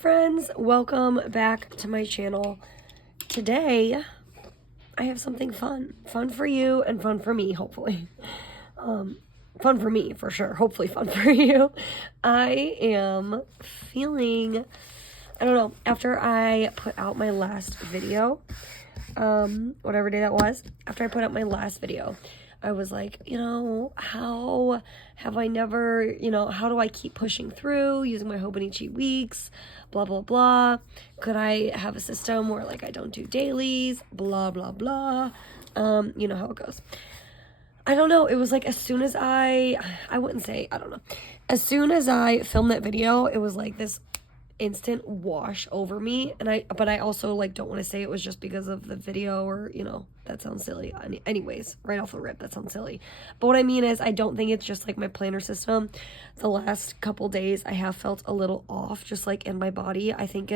friends, welcome back to my channel. Today I have something fun for you and fun for me, hopefully. Fun for me for sure, hopefully fun for you. I am feeling, I don't know, after I put out my last video, whatever day that was, after I put out my last video, I was like, how have I never, how do I keep pushing through using my Hobonichi weeks, blah, blah, blah. Could I have a system where like I don't do dailies, blah, blah, blah. You know how it goes. I don't know. It was like as soon as I wouldn't say, I don't know. As soon as I filmed that video, it was like this instant wash over me. But I also like don't want to say it was just because of the video or, that sounds silly. Anyways, right off the rip, that sounds silly. But what I mean is I don't think it's just like my planner system. The last couple days I have felt a little off just like in my body. I think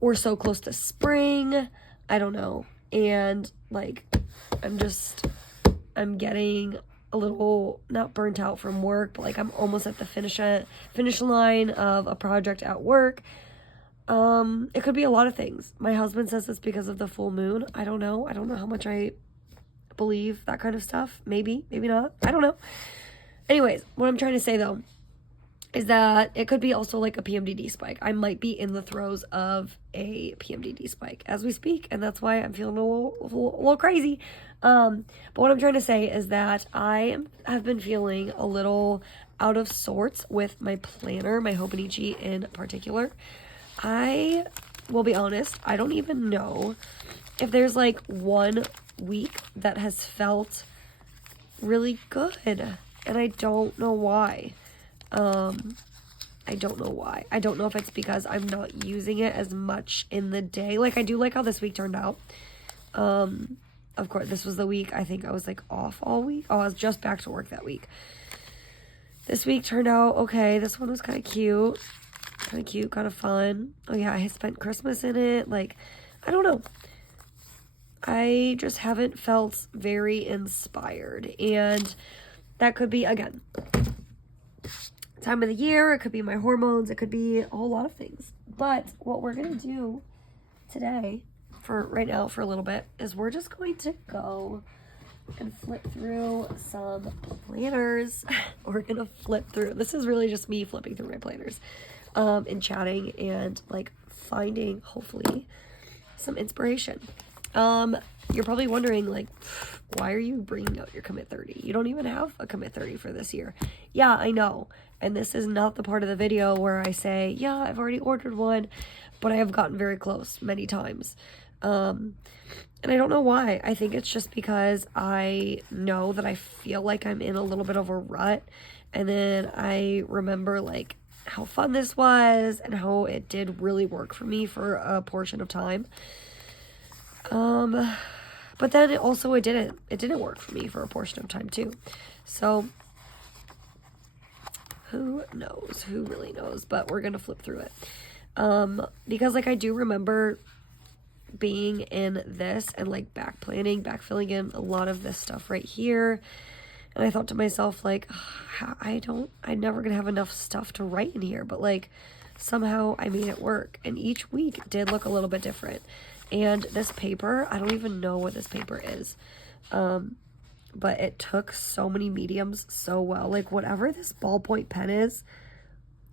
we're so close to spring. I don't know. And like, I'm getting a little, not burnt out from work, but like I'm almost at the finish line of a project at work. It could be a lot of things. My husband says it's because of the full moon. I don't know how much I believe that kind of stuff. Maybe not. I don't know. Anyways, what I'm trying to say though is that it could be also like a PMDD spike. I might be in the throes of a PMDD spike as we speak, and that's why I'm feeling a little crazy. But what I'm trying to say is that I have been feeling a little out of sorts with my planner, my Hobonichi in particular. I will be honest, I don't even know if there's like one week that has felt really good, and I don't know why. I don't know why. I don't know if it's because I'm not using it as much in the day. Like, I do like how this week turned out. Of course, this was the week I think I was like off all week. Oh, I was just back to work that week. This week turned out okay. This one was kind of cute, kind of fun. Oh yeah, I spent Christmas in it. Like, I don't know. I just haven't felt very inspired, and that could be, again, time of the year, it could be my hormones, it could be a whole lot of things. But what we're going to do today, for right now, for a little bit, is we're just going to go and flip through some planners. We're going to flip through, this is really just me flipping through my planners, and chatting and like finding, hopefully, some inspiration. You're probably wondering, like, why are you bringing out your Commit 30? You don't even have a Commit 30 for this year. Yeah, I know. And this is not the part of the video where I say, yeah, I've already ordered one, but I have gotten very close many times. And I don't know why. I think it's just because I know that I feel like I'm in a little bit of a rut. And then I remember, like, how fun this was and how it did really work for me for a portion of time. But then it didn't work for me for a portion of time too. So who knows? Who really knows? But we're going to flip through it. Because like I do remember being in this and like back filling in a lot of this stuff right here. And I thought to myself, like, I'm never going to have enough stuff to write in here. But like somehow I made it work. And each week did look a little bit different. And this paper, I don't even know what this paper is. But it took so many mediums so well. Like, whatever this ballpoint pen is,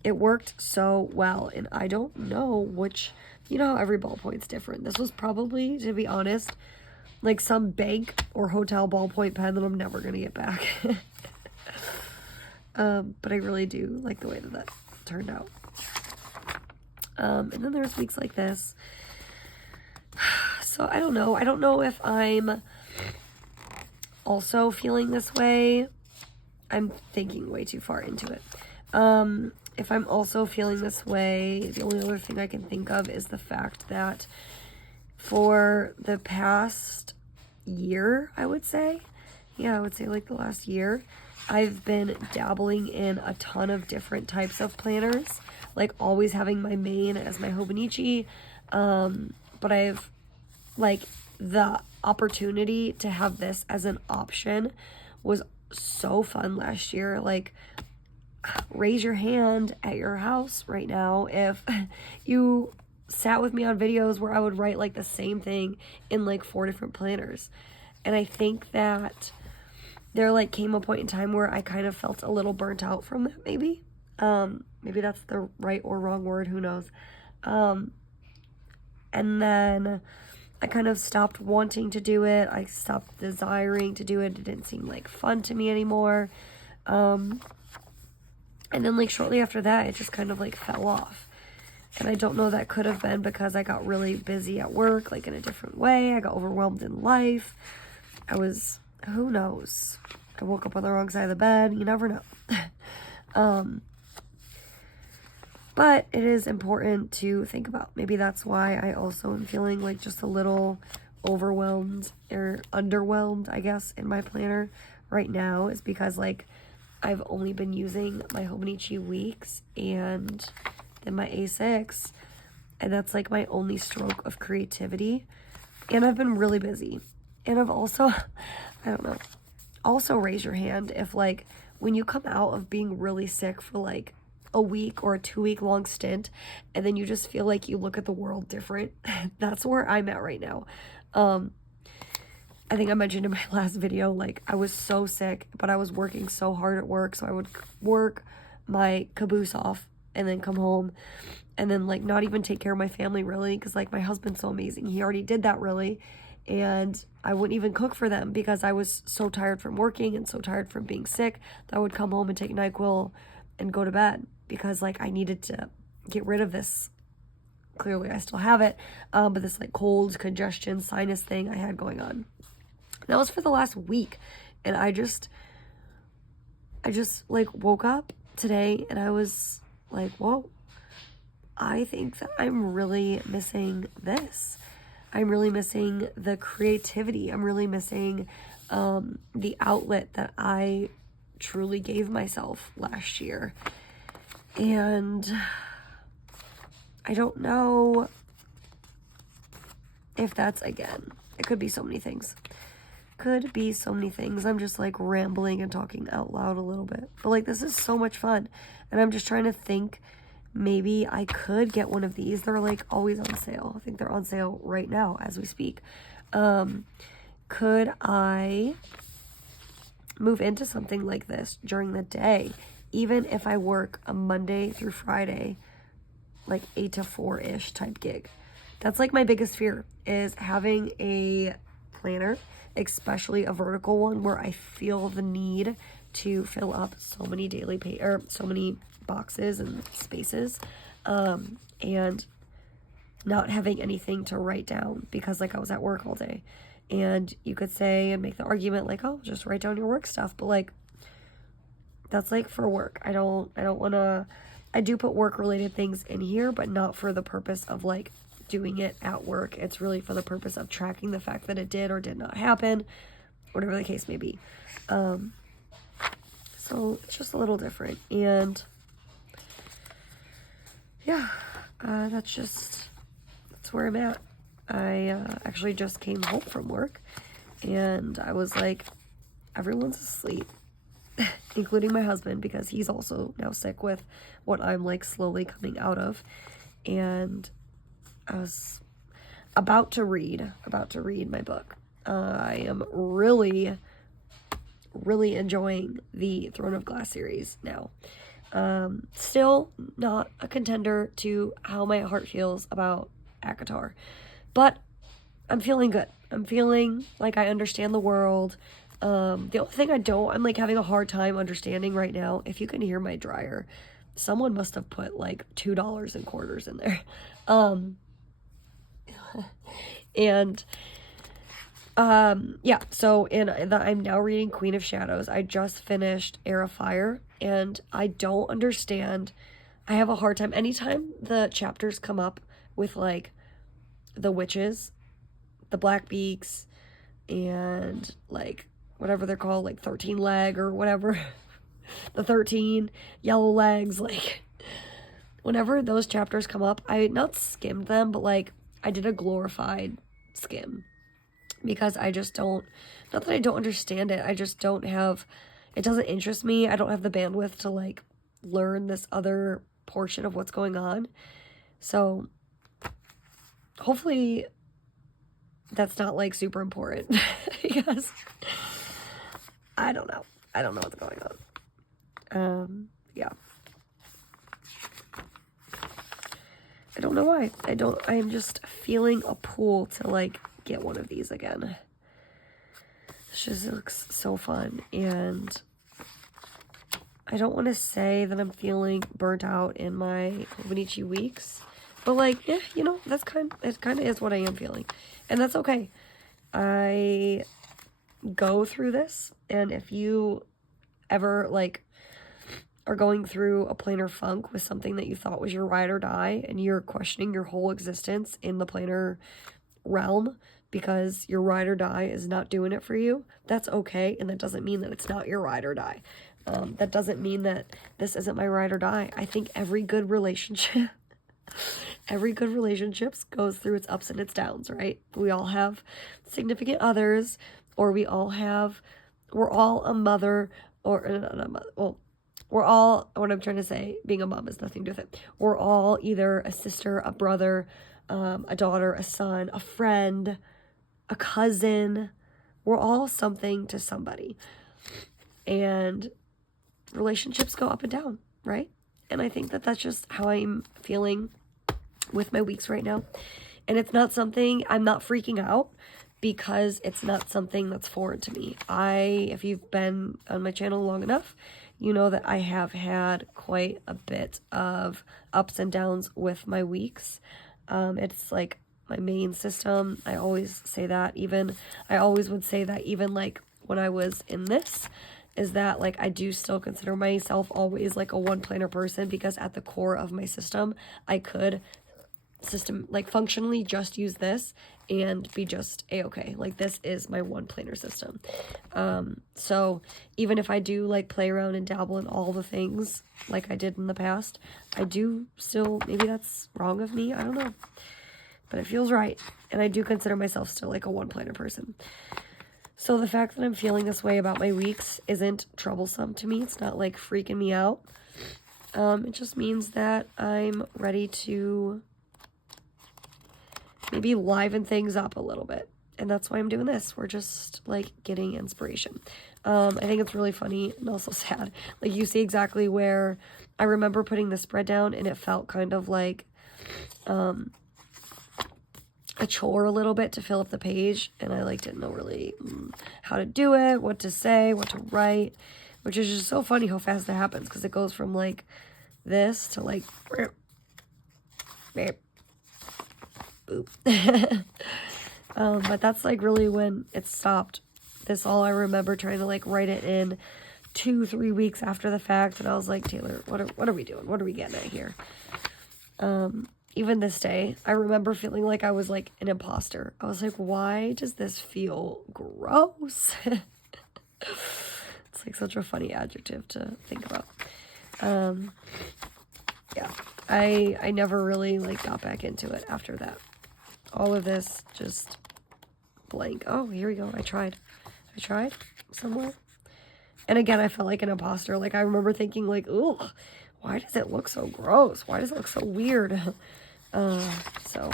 it worked so well. And I don't know which, how every ballpoint's different. This was probably, to be honest, like some bank or hotel ballpoint pen that I'm never going to get back. But I really do like the way that turned out. And then there's weeks like this. So I don't know. I don't know if I'm also feeling this way. I'm thinking way too far into it. If I'm also feeling this way, the only other thing I can think of is the fact that for the past year, I would say like the last year, I've been dabbling in a ton of different types of planners, like always having my main as my Hobonichi, but I've, like, the opportunity to have this as an option was so fun last year. Like, raise your hand at your house right now if you sat with me on videos where I would write like the same thing in like 4 different planners. And I think that there like came a point in time where I kind of felt a little burnt out from that, maybe. Maybe that's the right or wrong word, who knows. And then I kind of stopped wanting to do it. I stopped desiring to do it. It didn't seem like fun to me anymore. And then like shortly after that, it just kind of like fell off. And I don't know, that could have been because I got really busy at work, like in a different way. I got overwhelmed in life. Who knows? I woke up on the wrong side of the bed. You never know. But it is important to think about. Maybe that's why I also am feeling like just a little overwhelmed or underwhelmed, I guess, in my planner right now, is because like I've only been using my Hobonichi weeks and then my A6, and that's like my only stroke of creativity. And I've been really busy. And I've also, I don't know, also raise your hand if like when you come out of being really sick for like a week or a 2-week long stint, and then you just feel like you look at the world different. That's where I'm at right now. I think I mentioned in my last video, like I was so sick, but I was working so hard at work. So I would work my caboose off and then come home and then like not even take care of my family really. Cause like my husband's so amazing. He already did that really. And I wouldn't even cook for them because I was so tired from working and so tired from being sick that I would come home and take NyQuil and go to bed because like I needed to get rid of this. Clearly I still have it, but this like cold, congestion, sinus thing I had going on. That was for the last week. And I just like woke up today and I was like, whoa, I think that I'm really missing this. I'm really missing the creativity. I'm really missing the outlet that I truly gave myself last year. And I don't know if that's, again, it could be so many things. Could be so many things. I'm just like rambling and talking out loud a little bit. But like this is so much fun. And I'm just trying to think, maybe I could get one of these. They're like always on sale. I think they're on sale right now as we speak. Could I move into something like this during the day, even if I work a Monday through Friday, like 8 to 4-ish type gig? That's like my biggest fear, is having a planner, especially a vertical one where I feel the need to fill up so many so many boxes and spaces, and not having anything to write down because like I was at work all day. And you could say and make the argument like, oh, just write down your work stuff, but like that's like for work. I don't want to. I do put work related things in here, but not for the purpose of like doing it at work. It's really for the purpose of tracking the fact that it did or did not happen, whatever the case may be. So it's just a little different. And yeah, that's where I'm at. I actually just came home from work and I was like, everyone's asleep, including my husband, because he's also now sick with what I'm like slowly coming out of. And I was about to read my book. I am really, really enjoying the Throne of Glass series now. Still not a contender to how my heart feels about ACOTAR, but I'm feeling good. I'm feeling like I understand the world. The only thing I'm like having a hard time understanding right now, if you can hear my dryer, someone must have put like $2 in quarters in there. And yeah, so I'm now reading Queen of Shadows. I just finished Heir of Fire, and I don't understand. I have a hard time anytime the chapters come up with like the witches, the Black Beaks, and like whatever they're called, like 13 leg or whatever, the 13 yellow legs, like whenever those chapters come up, I not skimmed them, but like I did a glorified skim, because I just don't, not that I don't understand it, I just don't have, it doesn't interest me. I don't have the bandwidth to like learn this other portion of what's going on. So hopefully that's not like super important because I don't know what's going on. Yeah. I don't know why. I'm just feeling a pull to like get one of these again. This just looks so fun, and I don't want to say that I'm feeling burnt out in my Hobonichi weeks, but like, yeah, you know, it kind of is what I am feeling, and that's okay. I go through this, and if you ever like are going through a planner funk with something that you thought was your ride or die, and you're questioning your whole existence in the planner realm because your ride or die is not doing it for you, that's okay, and that doesn't mean that it's not your ride or die. That doesn't mean that this isn't my ride or die. I think every good relationship goes through its ups and its downs, right? We all have significant others, or we're all a mother, or not a mother, well, we're all, what I'm trying to say, being a mom has nothing to do with it. We're all either a sister, a brother, a daughter, a son, a friend, a cousin. We're all something to somebody. And relationships go up and down, right? And I think that that's just how I'm feeling with my weeks right now. And it's not something, I'm not freaking out because it's not something that's foreign to me. If you've been on my channel long enough, you know that I have had quite a bit of ups and downs with my weeks. It's like my main system. I always say that. I always would say that even like when I was in this, is that like I do still consider myself always like a one planner person, because at the core of my system, I could functionally just use this and be just a-okay. Like, this is my one planner system. So even if I do like play around and dabble in all the things like I did in the past, I do still, maybe that's wrong of me, I don't know, but it feels right. And I do consider myself still like a one planner person. So the fact that I'm feeling this way about my weeks isn't troublesome to me. It's not like freaking me out. It just means that I'm ready to maybe liven things up a little bit. And that's why I'm doing this. We're just like getting inspiration. I think it's really funny and also sad. Like, you see exactly where I remember putting the spread down, and it felt kind of like a chore a little bit to fill up the page, and I like didn't know really how to do it, what to say, what to write, which is just so funny how fast it happens, because it goes from like this to like boop. But that's like really when it stopped. This all I remember trying to like write it in 2-3 weeks after the fact, and I was like, Taylor, what are we doing? What are we getting at here? Even this day, I remember feeling like I was like an imposter. I was like, why does this feel gross? It's like such a funny adjective to think about. Yeah, I never really like got back into it after that. All of this just blank. Oh, here we go. I tried somewhere. And again, I felt like an imposter. Like, I remember thinking like, ooh, why does it look so gross? Why does it look so weird? So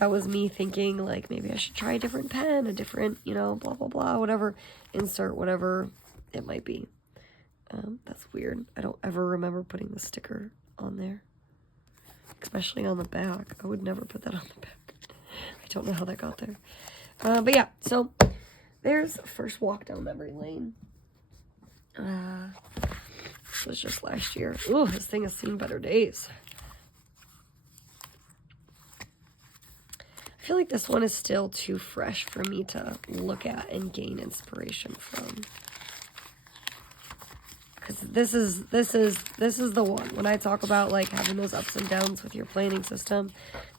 that was me thinking like, maybe I should try a different pen, a different, you know, blah, blah, blah, whatever, insert whatever it might be. That's weird. I don't ever remember putting the sticker on there, especially on the back. I would never put that on the back. I don't know how that got there. But yeah, so there's first walk down memory lane. This was just last year. Ooh, this thing has seen better days. I feel like this one is still too fresh for me to look at and gain inspiration from. Because this is the one. When I talk about like having those ups and downs with your planning system,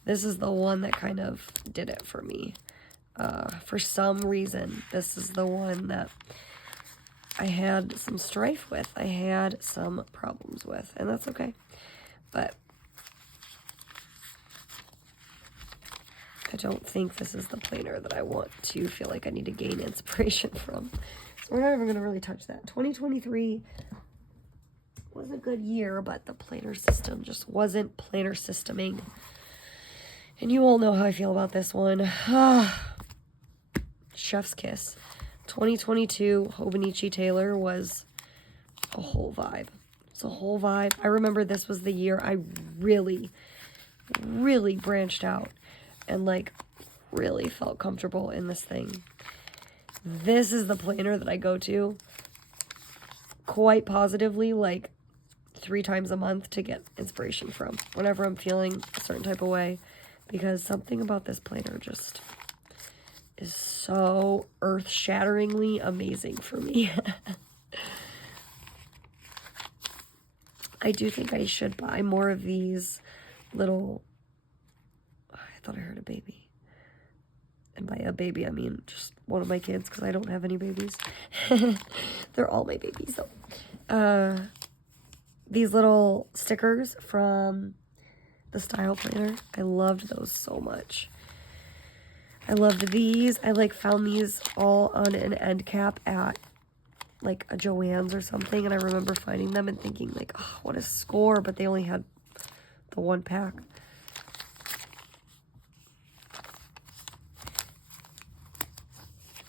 this is the one that kind of did it for me. For some reason, this is the one that I had some strife with. I had some problems with, and that's okay. But I don't think this is the planner that I want to feel like I need to gain inspiration from. So we're not even going to really touch that. 2023 was a good year, but the planner system just wasn't planner systeming. And you all know how I feel about this one. Chef's kiss. 2022 Hobonichi Taylor was a whole vibe. It's a whole vibe. I remember this was the year I really, really branched out and like really felt comfortable in this thing. This is the planner that I go to quite positively like 3 times a month to get inspiration from whenever I'm feeling a certain type of way, because something about this planner just is so earth-shatteringly amazing for me. I do think I should buy more of these little... I thought I heard a baby. And by a baby, I mean just one of my kids, because I don't have any babies. They're all my babies, though. These little stickers from the Style Planner. I loved those so much. I loved these. I like found these all on an end cap at like a Joann's or something, and I remember finding them and thinking like, oh, what a score, but they only had the 1 pack.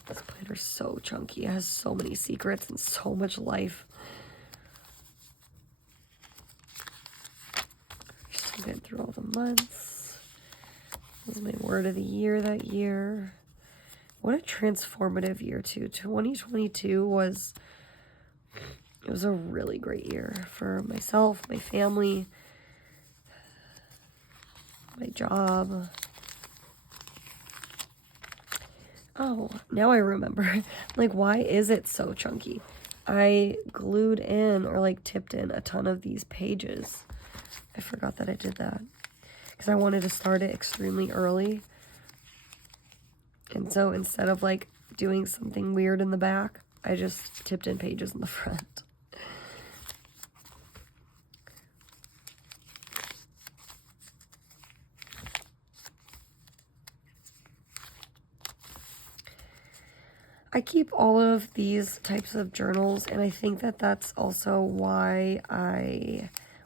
This planner's so chunky. It has so many secrets and so much life. Still getting through all the months. This was my word of the year that year. What a transformative year, too. 2022 was a really great year for myself, my family, my job. Oh, now I remember. Like, why is it so chunky? I glued in or like tipped in a ton of these pages. I forgot that I did that because I wanted to start it extremely early. And so instead of like doing something weird in the back, I just tipped in pages in the front. I keep all of these types of journals, and I think that that's also why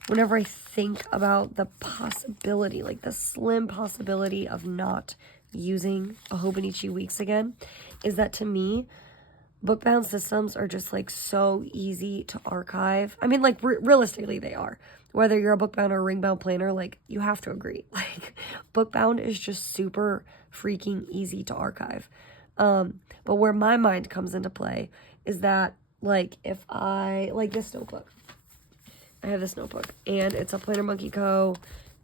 whenever I think about the possibility, like the slim possibility of not using a Hobonichi Weeks again, is that to me, book-bound systems are just like so easy to archive. I mean, like realistically they are. Whether you're a book-bound or a ring-bound planner, like you have to agree. Like book-bound is just super freaking easy to archive. But where my mind comes into play is that, like, if I, like this notebook, I have this notebook, and it's a Planner Monkey Co.,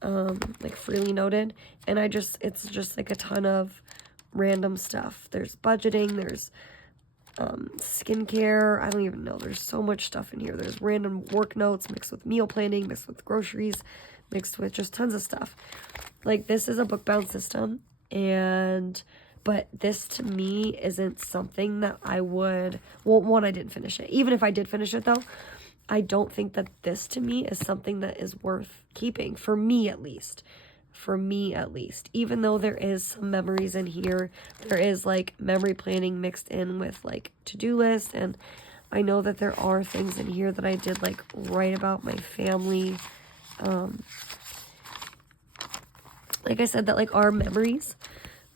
like, freely noted, and it's just, like, a ton of random stuff. There's budgeting, there's, skincare, I don't even know, there's so much stuff in here. There's random work notes mixed with meal planning, mixed with groceries, mixed with just tons of stuff. Like, this is a book-bound system, but this, to me, isn't something that I would... Well, one, I didn't finish it. Even if I did finish it, though, I don't think that this, to me, is something that is worth keeping. For me, at least. For me, at least. Even though there is some memories in here. There is, like, memory planning mixed in with, like, to-do lists. And I know that there are things in here that I did, like, write about my family. Like I said, that, like, are memories.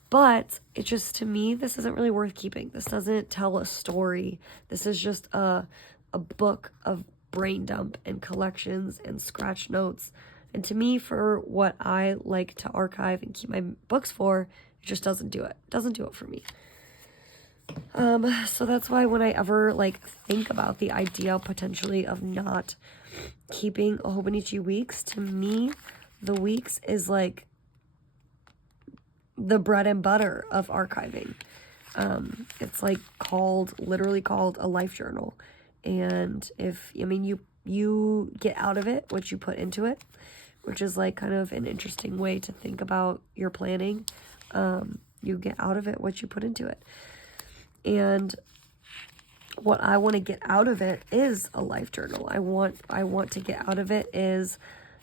But it just, to me, this isn't really worth keeping. This doesn't tell a story. This is just a book of brain dump and collections and scratch notes. And to me, for what I like to archive and keep my books for, it just doesn't do it. It doesn't do it for me. So that's why when I ever, like, think about the idea potentially of not keeping a Hobonichi Weeks, to me, the weeks is, like, the bread and butter of archiving. It's like literally called a life journal. And you get out of it what you put into it, which is like kind of an interesting way to think about your planning. You get out of it what you put into it. And what I want to get out of it is a life journal. I want to get out of it is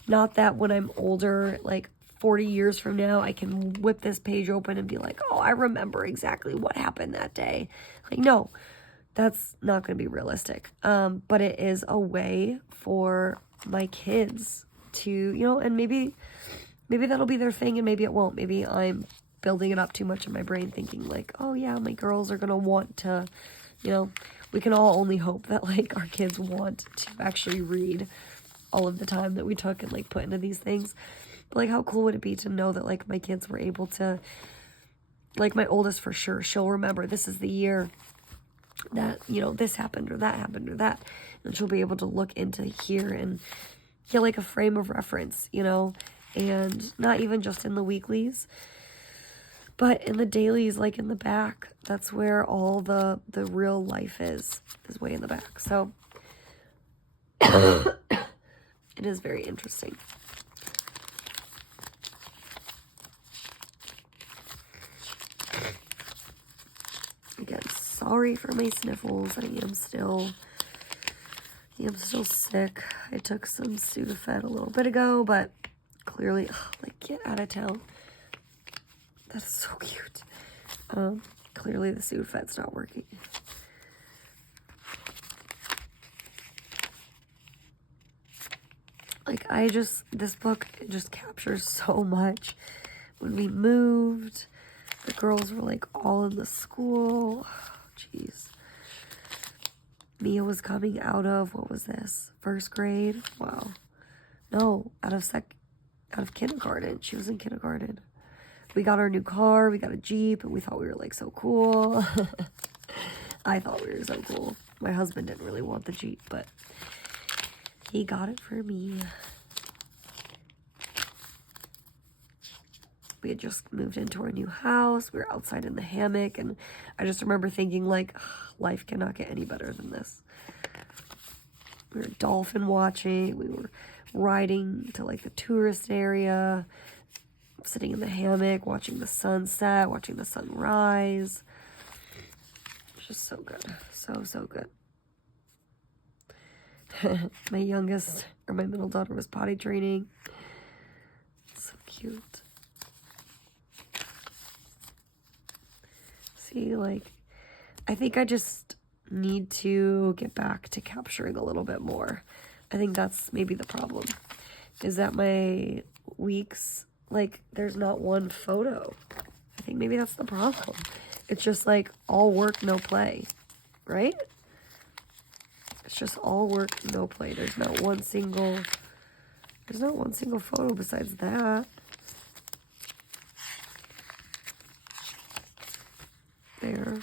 not that when I'm older, like 40 years from now, I can whip this page open and be like, oh, I remember exactly what happened that day. Like, no, that's not going to be realistic. But it is a way for my kids to, you know, and maybe that'll be their thing and maybe it won't. Maybe I'm building it up too much in my brain thinking like, oh yeah, my girls are going to want to, you know, we can all only hope that like our kids want to actually read all of the time that we took and like put into these things. But like how cool would it be to know that like my kids were able to, like my oldest for sure, she'll remember this is the year that, you know, this happened or that happened or that. And she'll be able to look into here and get like a frame of reference, you know, and not even just in the weeklies, but in the dailies, like in the back. That's where all the real life is way in the back. So it is very interesting. Again, sorry for my sniffles. I am still sick. I took some Sudafed a little bit ago, but clearly, like, get out of town. That's so cute. Clearly the Sudafed's not working. Like, this book, it just captures so much. When we moved, the girls were like all in the school. Jeez. Mia was coming out of, what was this? First grade? Wow. No, out of kindergarten. She was in kindergarten. We got our new car. We got a Jeep, and we thought we were like so cool. I thought we were so cool. My husband didn't really want the Jeep, but he got it for me. We had just moved into our new house. We were outside in the hammock, and I just remember thinking, like, life cannot get any better than this. We were dolphin watching. We were riding to, like, the tourist area, sitting in the hammock, watching the sunset, watching the sunrise. It was just so good. So good. My youngest, or my middle daughter, was potty training. So cute. See, like, I think I just need to get back to capturing a little bit more. I think that's maybe the problem, is that my weeks, like, there's not one photo. I think maybe that's the problem. It's just like all work, no play, right? It's just all work, no play. There's not one single photo besides that. There.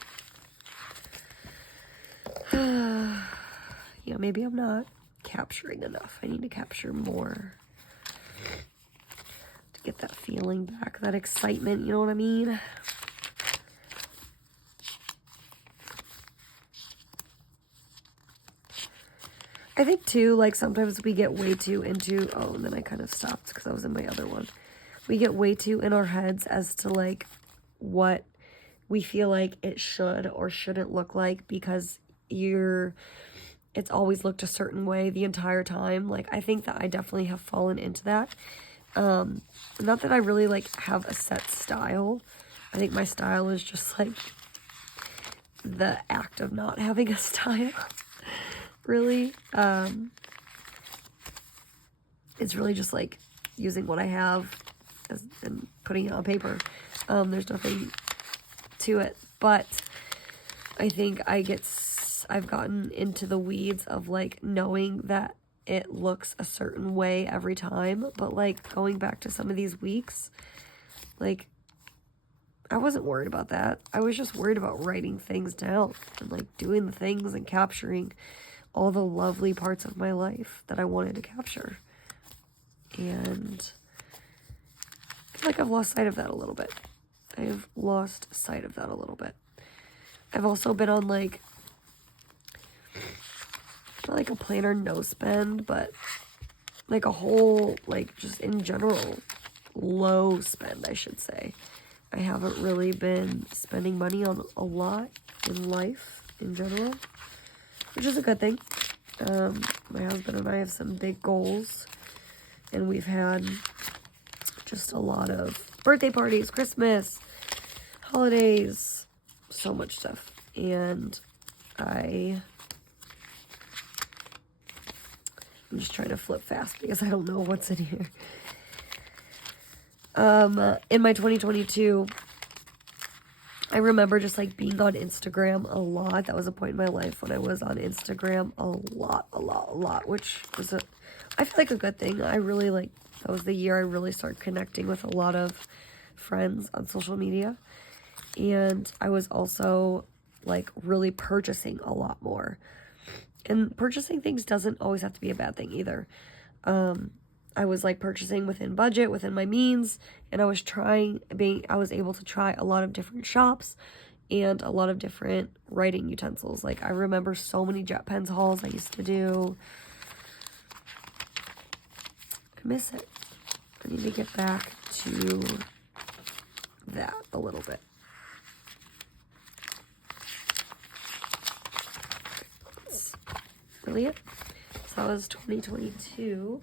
Yeah, maybe I'm not capturing enough. I need to capture more to get that feeling back, that excitement, you know what I mean? I think too, like, sometimes we get way too into, oh, and then I kind of stopped because I was in my other one. We get way too in our heads as to, like, what we feel like it should or shouldn't look like, because it's always looked a certain way the entire time. Like, I think that I definitely have fallen into that. Not that I really, like, have a set style. I think my style is just, like, the act of not having a style. Really. It's really just, like, using what I have and putting it on paper. There's nothing to it, but I think I've gotten into the weeds of, like, knowing that it looks a certain way every time, but, like, going back to some of these weeks, like, I wasn't worried about that. I was just worried about writing things down and, like, doing the things and capturing all the lovely parts of my life that I wanted to capture. And I feel like I've lost sight of that a little bit. I've lost sight of that a little bit. I've also been on, like, not like a planner no spend, but like a whole, like, just in general, low spend, I should say. I haven't really been spending money on a lot in life in general, which is a good thing. My husband and I have some big goals, and we've had just a lot of birthday parties, Christmas, holidays, so much stuff. And I'm just trying to flip fast because I don't know what's in here. In my 2022, I remember just like being on Instagram a lot. That was a point in my life when I was on Instagram a lot, which was I feel like a good thing. I really like, that was the year I really started connecting with a lot of friends on social media. And I was also like really purchasing a lot more. And purchasing things doesn't always have to be a bad thing either. I was like purchasing within budget, within my means, and I was able to try a lot of different shops and a lot of different writing utensils. Like, I remember so many jet pens hauls I used to do. I miss it. I need to get back to that a little bit. That's really it. So that was 2022.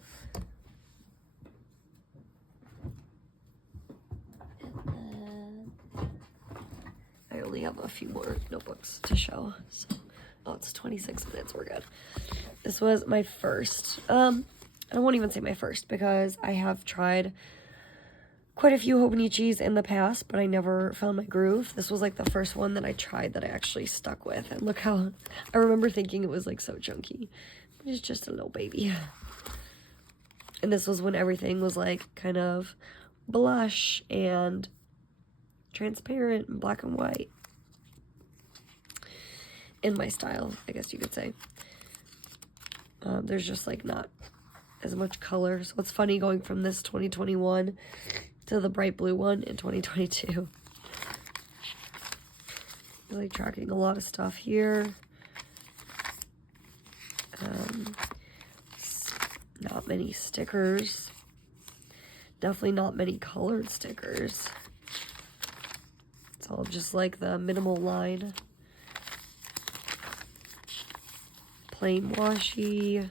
I only have a few more notebooks to show. So, oh, it's 26 minutes. We're good. This was my first. I won't even say my first because I have tried quite a few Hobonichis in the past, but I never found my groove. This was like the first one that I tried that I actually stuck with. And look how, I remember thinking it was like so chunky. It's just a little baby. And this was when everything was like kind of blush and transparent and black and white. In my style, I guess you could say. There's just like not as much color. So it's funny going from this 2021 to the bright blue one in 2022. Really tracking a lot of stuff here. Not many stickers. Definitely not many colored stickers. It's all just like the minimal line. Plain washi.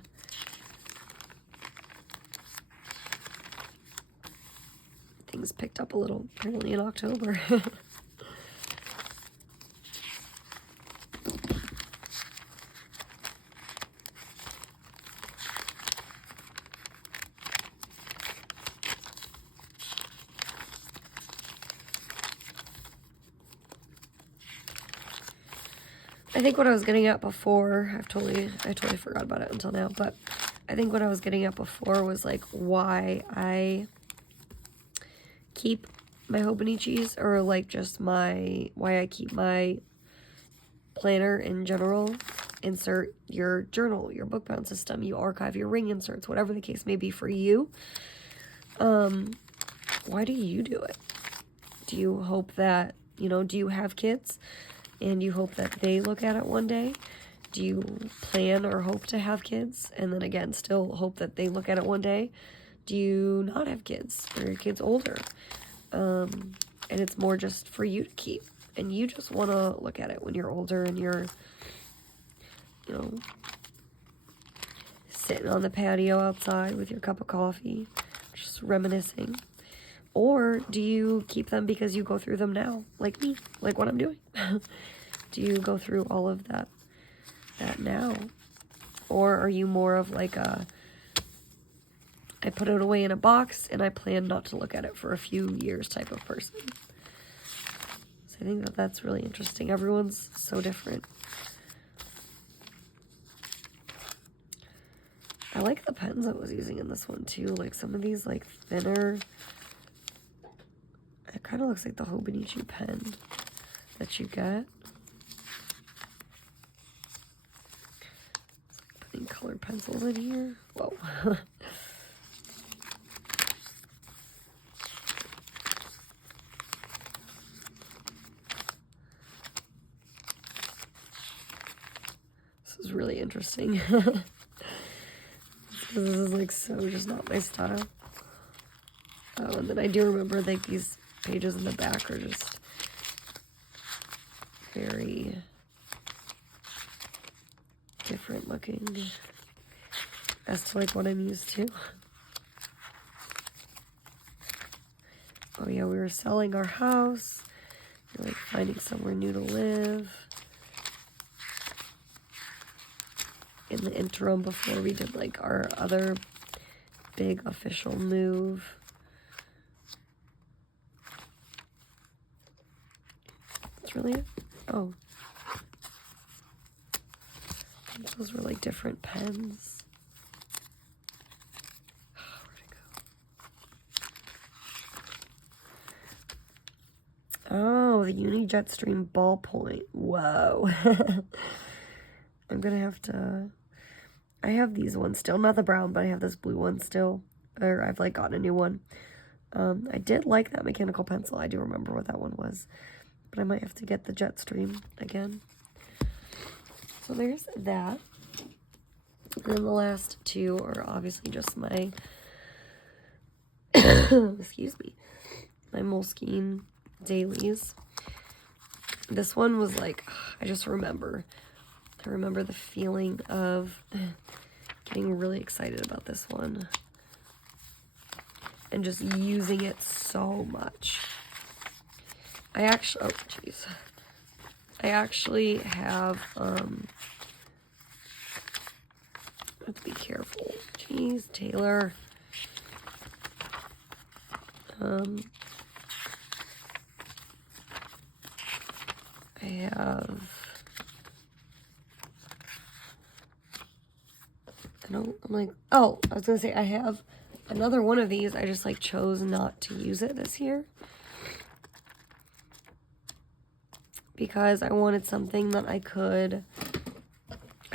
Things picked up a little apparently in October. I think what I was getting at before, I totally forgot about it until now, but I think what I was getting at before was like why I keep my Hobonichis, or like just why I keep my planner in general. Insert your journal, your book bound system, you archive your ring inserts, whatever the case may be for you. Why do you do it? Do you hope that, do you have kids and you hope that they look at it one day? Do you plan or hope to have kids and then again still hope that they look at it one day? Do you not have kids, or your kids older? And it's more just for you to keep, and you just want to look at it when you're older and you're, sitting on the patio outside with your cup of coffee, just reminiscing. Or do you keep them because you go through them now, like me, like what I'm doing? Do you go through all of that now? Or are you more of like I put it away in a box and I plan not to look at it for a few years type of person? So I think that that's really interesting. Everyone's so different. I like the pens I was using in this one too. Like some of these like thinner. It kind of looks like the Hobonichi pen that you get. Putting colored pencils in here. Whoa. This is really interesting. This is like so just not my style. Oh, and then I do remember like these pages in the back are just very different looking as to like what I'm used to. Oh yeah, we were selling our house. We're like finding somewhere new to live. in the interim before we did like our other big official move. That's really it. Oh. Those were like different pens. Where'd it go? Oh, the Uni Jetstream ballpoint. Whoa. I'm gonna have to... I have these ones still. Not the brown, but I have this blue one still. Or I've like gotten a new one. I did like that mechanical pencil. I do remember what that one was. But I might have to get the Jetstream again. So there's that. And then the last two are obviously just my, excuse me, my Moleskine dailies. This one was like, I remember the feeling of getting really excited about this one. And just using it so much. I actually have, have to be careful. Jeez, Taylor. I have, I'm like, oh, I was gonna say I have another one of these. I just like chose not to use it this year. Because I wanted something that I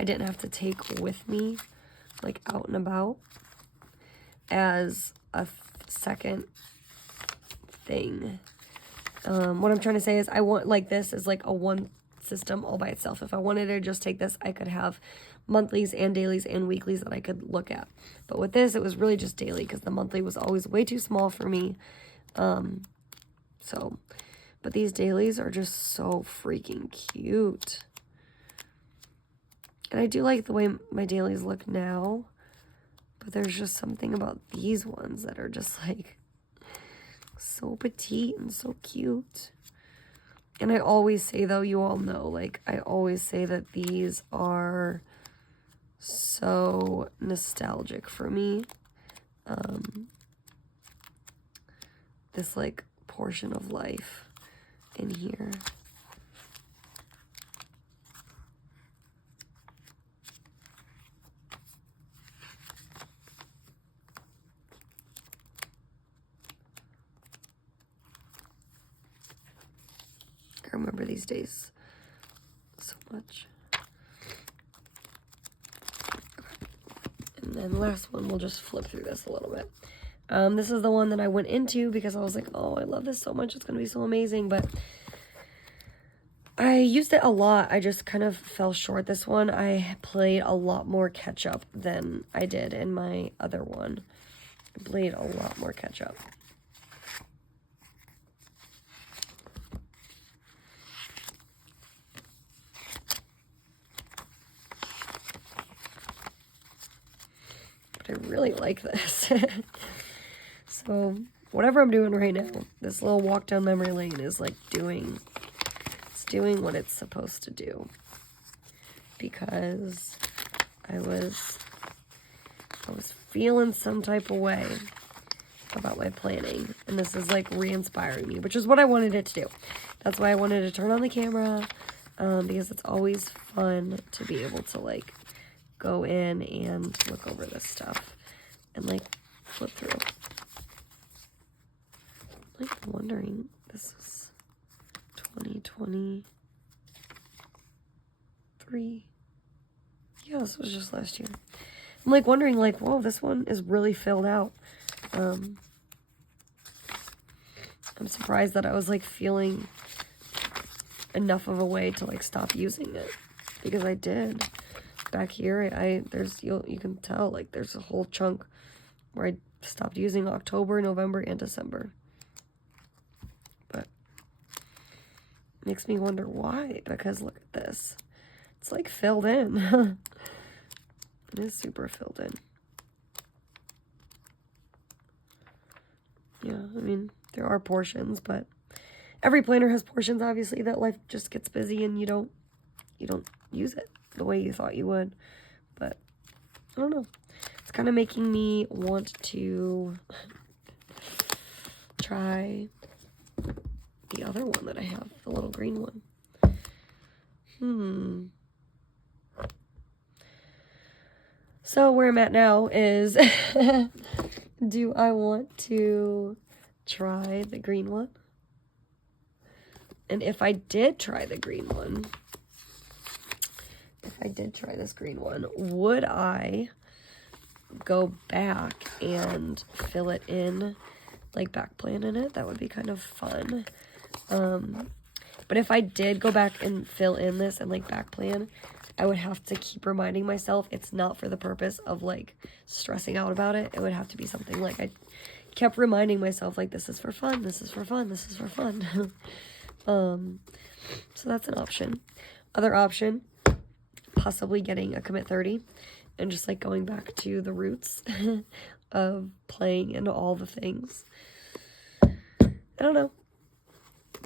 didn't have to take with me, like out and about, as a second thing. What I'm trying to say is I want, like, this is like a one system all by itself. If I wanted to just take this, I could have monthlies and dailies and weeklies that I could look at. But with this, it was really just daily because the monthly was always way too small for me. But these dailies are just so freaking cute. And I do like the way my dailies look now. But there's just something about these ones that are just like so petite and so cute. And I always say, though, you all know, like, I always say that these are so nostalgic for me. This, like, portion of life in here. I remember these days so much. And then last one, we'll just flip through this a little bit. This is the one that I went into because I was like, oh, I love this so much. It's going to be so amazing. But I used it a lot. I just kind of fell short. This one, I played a lot more catch up than I did in my other one. I played a lot more catch up. But I really like this. So whatever I'm doing right now, this little walk down memory lane is like doing what it's supposed to do. Because I was feeling some type of way about my planning. And this is like re-inspiring me, which is what I wanted it to do. That's why I wanted to turn on the camera, because it's always fun to be able to like go in and look over this stuff and like flip through. I'm like wondering, this is 2023. Yeah, this was just last year. I'm like wondering, like, whoa, this one is really filled out. I'm surprised that I was like feeling enough of a way to like stop using it, because I did. Back here, you can tell like there's a whole chunk where I stopped using October, November, and December. But it makes me wonder why, because look at this. It's like filled in. It is super filled in. Yeah, I mean, there are portions, but every planner has portions, obviously, that life just gets busy and you don't use it the way you thought you would. But I don't know. It's kind of making me want to try the other one that I have, the little green one. So where I'm at now is, do I want to try the green one? And if I did try the green one, if I did try this green one, would I go back and fill it in, like back plan in it? That would be kind of fun. But if I did go back and fill in this and like back plan, I would have to keep reminding myself it's not for the purpose of like stressing out about it. It would have to be something like I kept reminding myself like, this is for fun, this is for fun, this is for fun. So that's an option. Other option, possibly getting a commit 30 and just like going back to the roots of playing into all the things. I don't know.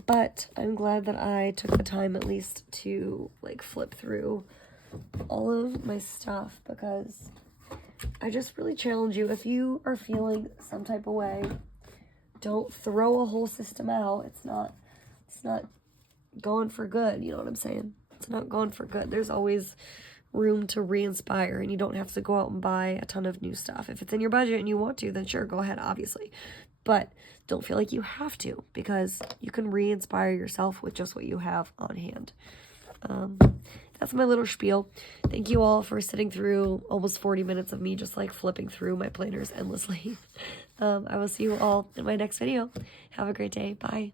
But I'm glad that I took the time at least to like flip through all of my stuff, because I just really challenge you, if you are feeling some type of way, don't throw a whole system out. It's not going for good, you know what I'm saying? It's not going for good. There's always room to re-inspire, and you don't have to go out and buy a ton of new stuff. If it's in your budget and you want to, then sure, go ahead, obviously. But don't feel like you have to, because you can re-inspire yourself with just what you have on hand. That's my little spiel. Thank you all for sitting through almost 40 minutes of me just like flipping through my planners endlessly. I will see you all in my next video. Have a great day. Bye.